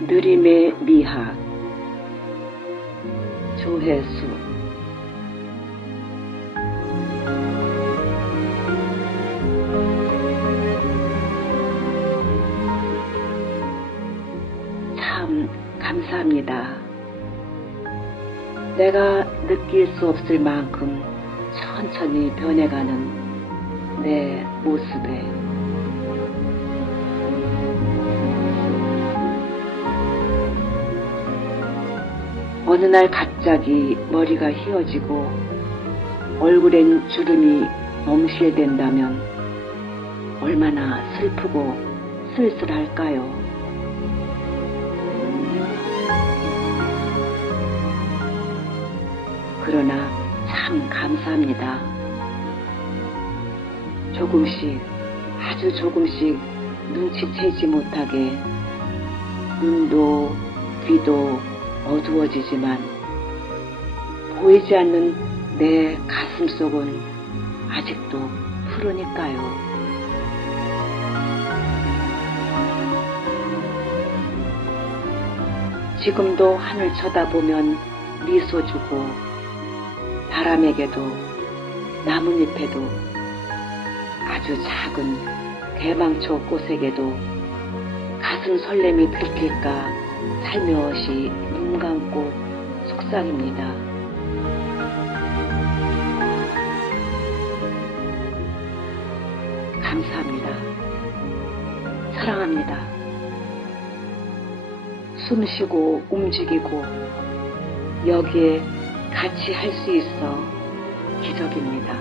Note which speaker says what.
Speaker 1: 느림의 미학 조혜수 참 감사합니다. 내가 느낄 수 없을 만큼 천천히 변해가는 내 모습에 어느 날 갑자기 머리가 휘어지고 얼굴엔 주름이 넘실된다면 얼마나 슬프고 쓸쓸할까요? 그러나 참 감사합니다. 조금씩, 아주 조금씩 눈치채지 못하게 눈도 귀도 어두워지지만 보이지 않는 내 가슴 속은 아직도 푸르니까요. 지금도 하늘 쳐다보면 미소 주고 바람에게도 나뭇잎에도 아주 작은 대망초 꽃에게도 가슴 설렘이 들킬까 살며시 눈 감고 속삭입니다. 감사합니다. 사랑합니다. 숨 쉬고 움직이고 여기에 같이 할 수 있어 기적입니다.